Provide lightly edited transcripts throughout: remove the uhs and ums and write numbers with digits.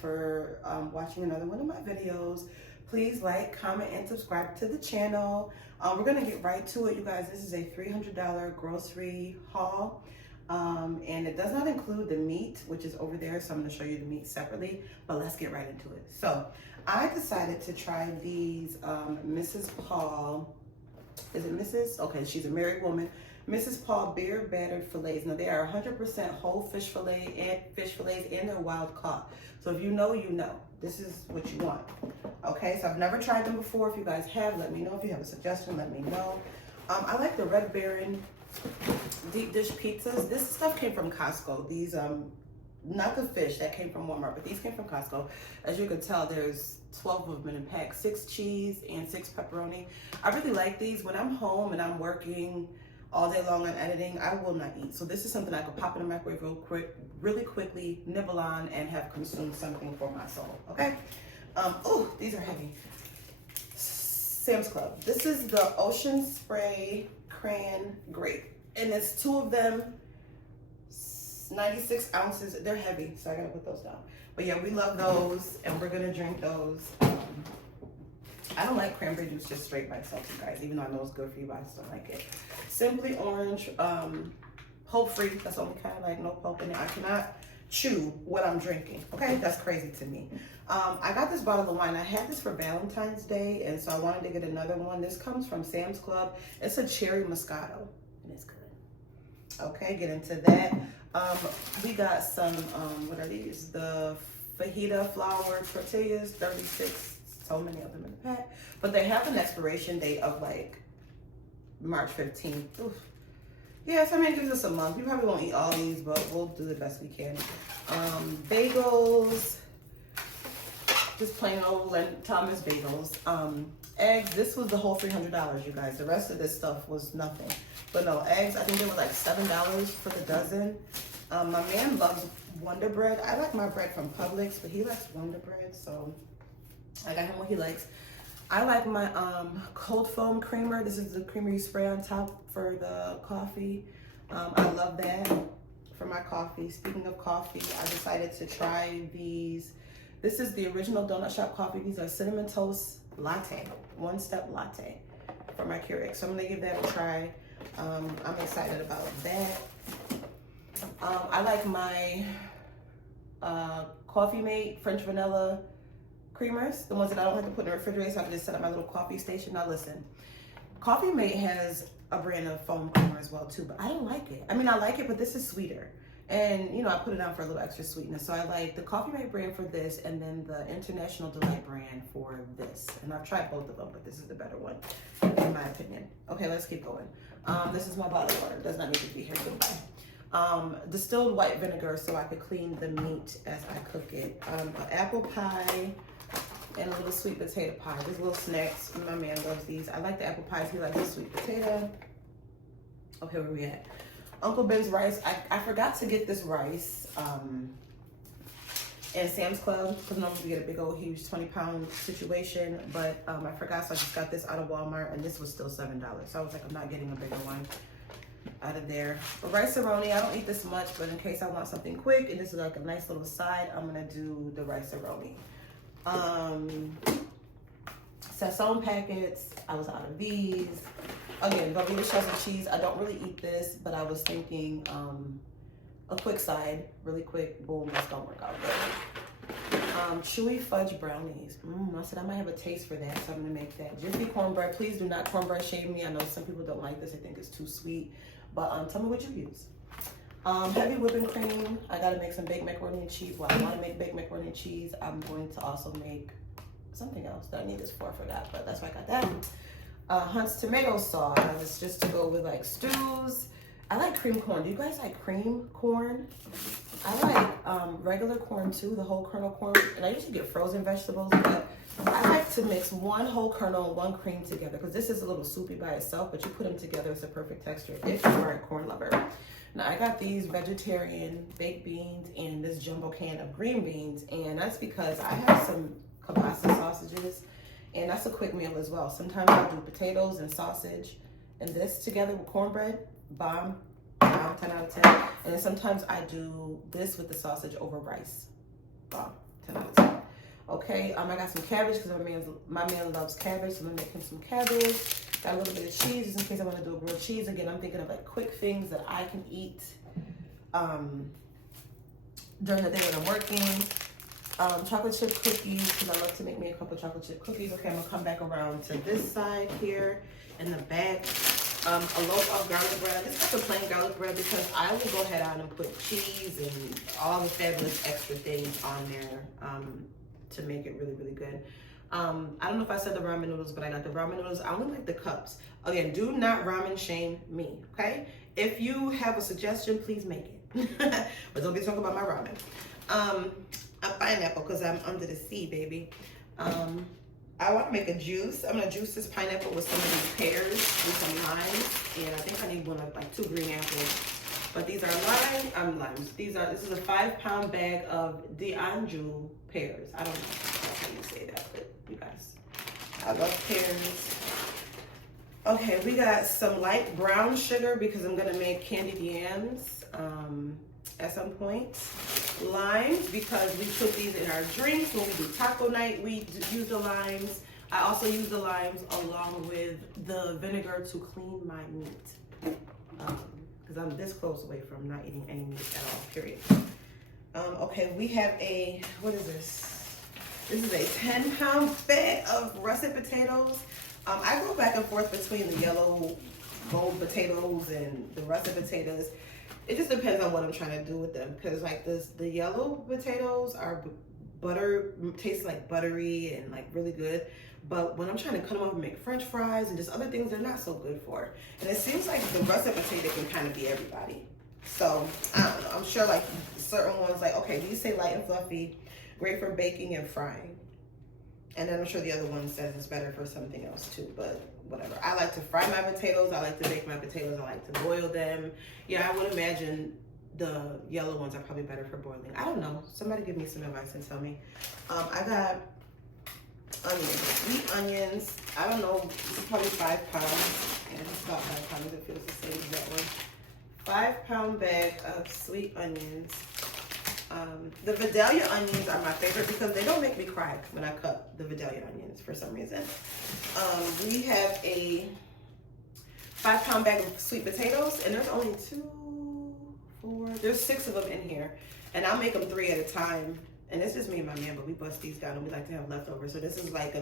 for watching another one of my videos. Please like, comment, and subscribe to the channel. We're gonna get right to it, you guys. This is a $300 grocery haul. And it does not include the meat, which is over there, so I'm gonna show you the meat separately, but let's get right into it. So I decided to try these Mrs. Paul, is it Mrs.? Okay, she's a married woman. Mrs. Paul beer battered fillets. Now they are 100% whole fish fillets and they're wild caught. So if you know, you know. This is what you want. Okay, so I've never tried them before. If you guys have, let me know. If you have a suggestion, let me know. I like the Red Baron deep dish pizzas. This stuff came from Costco. These not the fish that came from Walmart, but these came from Costco. As you can tell, there's 12 of them in a pack, 6 cheese and 6 pepperoni. I really like these. When I'm home and I'm working all day long on editing, I will not eat. So this is something I could pop in the microwave really quickly, nibble on, and have consumed something for my soul. Okay. Oh, these are heavy. Sam's Club. This is the Ocean Spray Cran Grape, and it's 2 of them, 96 ounces. They're heavy, so I gotta put those down. But yeah, we love those, and we're gonna drink those. I don't like cranberry juice just straight by itself, you guys, even though I know it's good for you, but I just don't like it. Simply Orange, pulp free. That's the only kind of like no pulp in it. I cannot chew what I'm drinking. Okay, that's crazy to me. I got this bottle of wine. I had this for Valentine's Day, and so I wanted to get another one. This comes from Sam's Club. It's a cherry Moscato, and it's good. Okay, get into that. We got some, what are these? The fajita flour tortillas, 36. So many of them in the pack, but they have an expiration date of like March 15th. Oof. Yes, I mean, it gives us a month. We probably won't eat all these, but we'll do the best we can. Bagels, just plain old Thomas bagels. Eggs, this was the whole $300, you guys. The rest of this stuff was nothing. But no, eggs, I think they were like $7 for the dozen. My man loves Wonder Bread. I like my bread from Publix, but he likes Wonder Bread, so I got him what he likes. I like my cold foam creamer. This is the creamer you spray on top for the coffee. I love that for my coffee. Speaking of coffee, I decided to try these. This is the original Donut Shop coffee. These are cinnamon toast latte, one-step latte for my Keurig. So I'm gonna give that a try. I'm excited about that. I like my Coffee Mate French vanilla creamers, the ones that I don't have to put in the refrigerator, so I can just set up my little coffee station. Now listen, Coffee Mate has a brand of foam creamer as well too, but I don't like it. I mean, I like it, but this is sweeter. And you know, I put it on for a little extra sweetness. So I like the Coffee Mate brand for this, and then the International Delight brand for this. And I've tried both of them, but this is the better one, in my opinion. Okay, let's keep going. This is my bottle of water. It does not need to be here. Goodbye. Distilled white vinegar so I could clean the meat as I cook it. An apple pie, and a little sweet potato pie. These little snacks. My man loves these. I like the apple pies. He likes the sweet potato. Okay, where we at? Uncle Ben's rice. I forgot to get this rice in Sam's Club, because normally we get a big old huge 20-pound situation, but I forgot, so I just got this out of Walmart, and this was still $7. So I was like, I'm not getting a bigger one out of there. But rice-a-roni, I don't eat this much, but in case I want something quick, and this is like a nice little side, I'm gonna do the rice-a-roni. Sazon packets, I was out of these. Again, Velveeta shells of cheese. I don't really eat this, but I was thinking a quick side, really quick, boom, that's gonna work out good. Chewy fudge brownies. I said I might have a taste for that, so I'm gonna make that. Jiffy cornbread. Please do not cornbread shame me. I know some people don't like this. I think it's too sweet, but tell me what you use. Heavy whipping cream. I gotta make some baked macaroni and cheese. Well, I wanna make baked macaroni and cheese. I'm going to also make something else that I need this for. I forgot, but that's why I got that. Hunt's tomato sauce, just to go with like stews. I like cream corn. Do you guys like cream corn? I like regular corn too, the whole kernel corn. And I usually get frozen vegetables, but I like to mix one whole kernel and one cream together, because this is a little soupy by itself, but you put them together, it's a perfect texture if you are a corn lover. Now I got these vegetarian baked beans and this jumbo can of green beans, and that's because I have some kielbasa sausages, and that's a quick meal as well. Sometimes I'll do potatoes and sausage and this together with cornbread, bomb, 10 out of 10. And then sometimes I do this with the sausage over rice, bomb, 10 out of 10. Okay, I got some cabbage because my man loves cabbage, so I'm gonna make him some cabbage. Got a little bit of cheese just in case I want to do a grilled cheese. Again, I'm thinking of like quick things that I can eat during the day when I'm working. Chocolate chip cookies, because I love to make me a couple of chocolate chip cookies. Okay, I'm gonna come back around to this side here in the back. A loaf of garlic bread. This is the plain garlic bread because I will go ahead on and put cheese and all the fabulous extra things on there to make it really, really good. I don't know if I said the ramen noodles, but I got the ramen noodles. I only like the cups. Again, do not ramen shame me, okay? If you have a suggestion, please make it. But don't be talking about my ramen. A pineapple, because I'm under the sea, baby. I want to make a juice. I'm going to juice this pineapple with some of these pears and some limes. And I think I need one of like 2 green apples. But these are limes. This is a 5-pound bag of D'Anjou pears. I don't know how you say that, but you guys, I love pears. Okay, we got some light brown sugar because I'm gonna make candied yams at some point. Limes because we put these in our drinks when we do taco night. We use the limes. I also use the limes along with the vinegar to clean my meat. Because I'm this close away from not eating any meat at all, period. Okay, we have what is this? This is a 10-pound bag of russet potatoes. I go back and forth between the yellow gold potatoes and the russet potatoes. It just depends on what I'm trying to do with them. Because like the yellow potatoes are taste like buttery and like really good. But when I'm trying to cut them up and make French fries and just other things, they're not so good for. And it seems like the russet potato can kind of be everybody. So, I don't know. I'm sure like certain ones like, okay, these say light and fluffy, great for baking and frying. And then I'm sure the other one says it's better for something else too, but whatever. I like to fry my potatoes. I like to bake my potatoes. I like to boil them. Yeah, I would imagine the yellow ones are probably better for boiling. I don't know. Somebody give me some advice and tell me. I got onions, sweet onions. I don't know, it's probably 5 pounds. And it's about 5 pounds. It feels the same as that one. 5-pound bag of sweet onions. The Vidalia onions are my favorite because they don't make me cry when I cut the Vidalia onions for some reason. We have a 5-pound bag of sweet potatoes, and there's only 2, 4, there's 6 of them in here. And I'll make them 3 at a time. And it's just me and my man, but we bust these down and we like to have leftovers. So this is like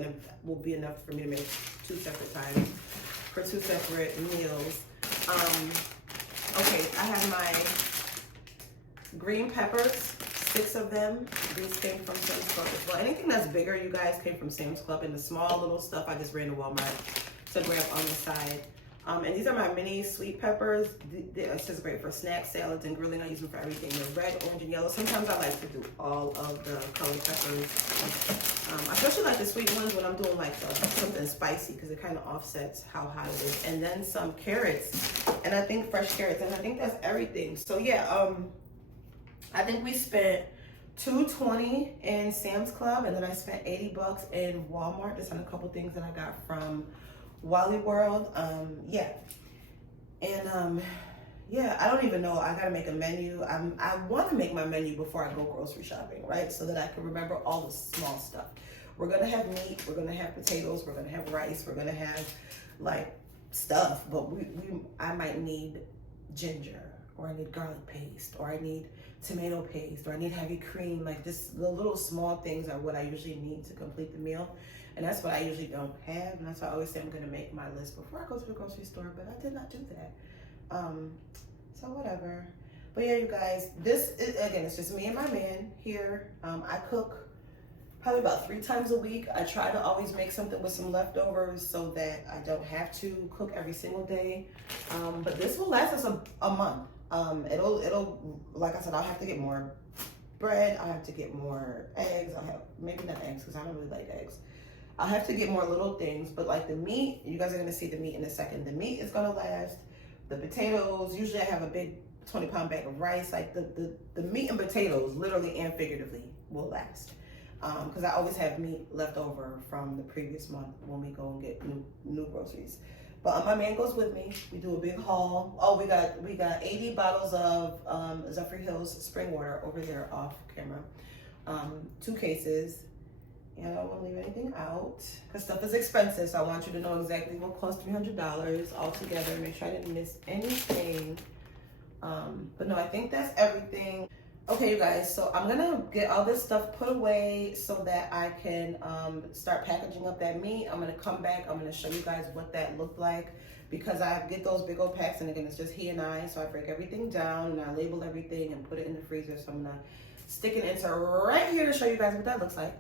will be enough for me to make 2 separate times for 2 separate meals. Okay, I have my green peppers, 6 of them. These came from Sam's Club as well. Anything that's bigger, you guys, came from Sam's Club. And the small little stuff, I just ran to Walmart to grab on the side. And these are my mini sweet peppers. It's just great for snacks, salads, and grilling. I use them for everything. They're red, orange, and yellow. Sometimes I like to do all of the colored peppers. I especially like the sweet ones when I'm doing like something spicy because it kind of offsets how hot it is. And then some carrots, and I think fresh carrots, and I think that's everything. So yeah, I think we spent $220 in Sam's Club, and then I spent $80 in Walmart just on a couple things that I got from Wally World. Yeah, I don't even know. I gotta make a menu. I want to make my menu before I go grocery shopping, right? So that I can remember all the small stuff. We're gonna have meat. We're gonna have potatoes. We're gonna have rice. We're gonna have like stuff. But I might need ginger, or I need garlic paste, or I need tomato paste, or I need heavy cream. Like just the little small things are what I usually need to complete the meal. And that's what I usually don't have. And that's why I always say I'm gonna make my list before I go to the grocery store, but I did not do that. So whatever. But yeah, you guys, this is, again, it's just me and my man here. I cook probably about 3 times a week. I try to always make something with some leftovers so that I don't have to cook every single day. But this will last us a month. It'll, like I said, I'll have to get more bread. I'll have to get more eggs. Maybe not eggs because I don't really like eggs. I'll have to get more little things, but like the meat, you guys are gonna see the meat in a second. The meat is gonna last. The potatoes, usually I have a big 20-pound bag of rice. Like the meat and potatoes, literally and figuratively, will last. Because I always have meat left over from the previous month when we go and get new groceries. But my man goes with me. We do a big haul. Oh, we got 80 bottles of Zephyr Hills spring water over there off camera. 2 cases. And I don't want to leave anything out because stuff is expensive. So I want you to know exactly what cost $300 altogether. Make sure I didn't miss anything. But no, I think that's everything. Okay, you guys, so I'm gonna get all this stuff put away so that I can start packaging up that meat. I'm gonna come back, I'm gonna show you guys what that looked like because I get those big old packs, and again, it's just he and I, so I break everything down and I label everything and put it in the freezer. So I'm gonna stick it into right here to show you guys what that looks like.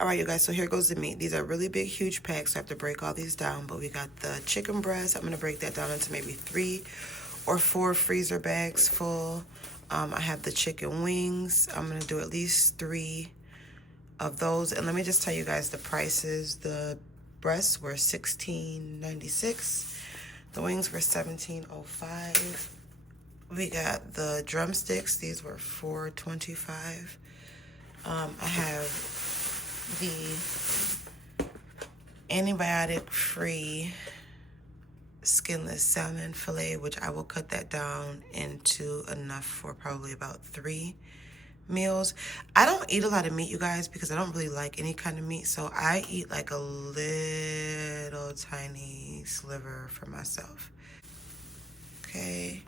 All right, you guys, so here goes the meat. These are really big, huge packs, so I have to break all these down, but we got the chicken breast. I'm gonna break that down into maybe 3 or 4 freezer bags full. I have the chicken wings. I'm gonna do at least 3 of those. And let me just tell you guys the prices. The breasts were $16.96. The wings were $17.05. We got the drumsticks. These were $4.25. I have the antibiotic-free skinless salmon fillet, which I will cut that down into enough for probably about 3 meals. I don't eat a lot of meat, you guys, because I don't really like any kind of meat, so I eat like a little tiny sliver for myself. Okay,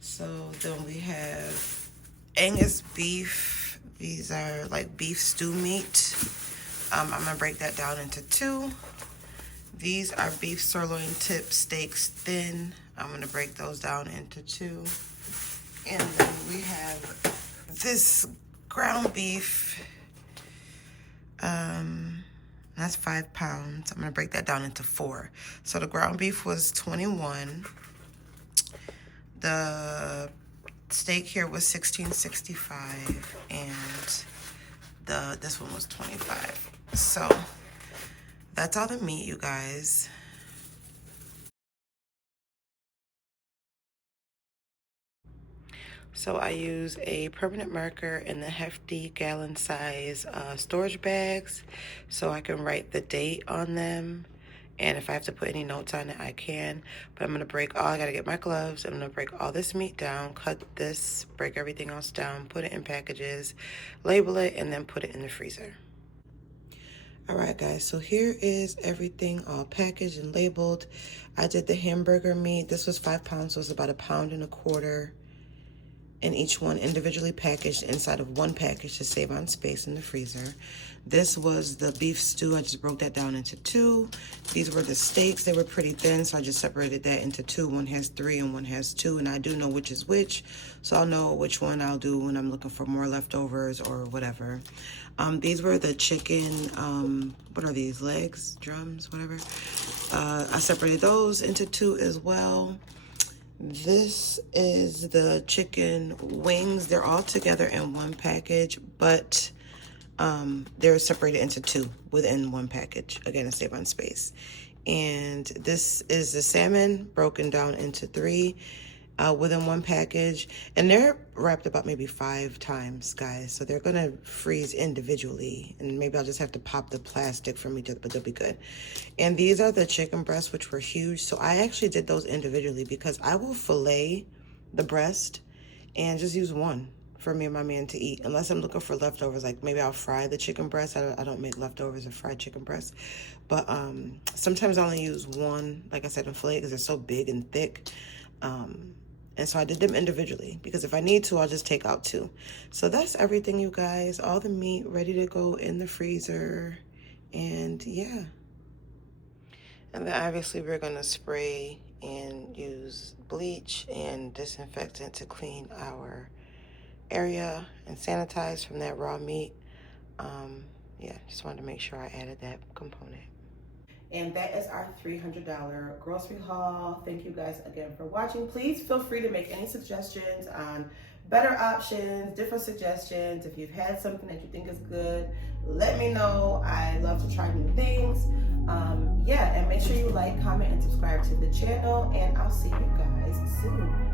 so then we have Angus beef. These are like beef stew meat. I'm gonna break that down into 2. These are beef sirloin tip steaks thin. I'm gonna break those down into 2. And then we have this ground beef. That's 5 pounds. I'm gonna break that down into 4. So the ground beef was 21. The steak here was $16.65, and this one was 25. So that's all the meat, you guys. So I use a permanent marker in the hefty gallon size storage bags so I can write the date on them. And if I have to put any notes on it, I can. But I'm going to I got to get my gloves. I'm going to break all this meat down, cut this, break everything else down, put it in packages, label it, and then put it in the freezer. All right, guys, so here is everything all packaged and labeled. I did the hamburger meat. This was 5 pounds, so it's about 1.25 pounds. And each one individually packaged inside of one package to save on space in the freezer. This was the beef stew. I just broke that down into 2. These were the steaks. They were pretty thin, so I just separated that into 2. One has 3 and one has 2, and I do know which is which, so I'll know which one I'll do when I'm looking for more leftovers or whatever. These were the chicken, what are these, legs, drums, whatever. I separated those into 2 as well. This is the chicken wings. They're all together in one package, but they're separated into 2 within one package, again, to save on space. And this is the salmon broken down into 3 within one package, and they're wrapped about maybe 5 times, guys, so they're gonna freeze individually, and maybe I'll just have to pop the plastic from each other, but they'll be good. And these are the chicken breasts, which were huge, so I actually did those individually because I will fillet the breast and just use one for me and my man to eat, unless I'm looking for leftovers. Like maybe I'll fry the chicken breast. I don't make leftovers of fried chicken breast, but sometimes I only use one, like I said, in fillet because they're so big and thick. And so I did them individually because if I need to, I'll just take out 2. So that's everything, you guys. All the meat ready to go in the freezer. And yeah. And then obviously we're going to spray and use bleach and disinfectant to clean our area and sanitize from that raw meat. Yeah, just wanted to make sure I added that component. And that is our $300 grocery haul. Thank you guys again for watching. Please feel free to make any suggestions on better options, different suggestions. If you've had something that you think is good, let me know. I love to try new things. Yeah, and make sure you like, comment, and subscribe to the channel. And I'll see you guys soon.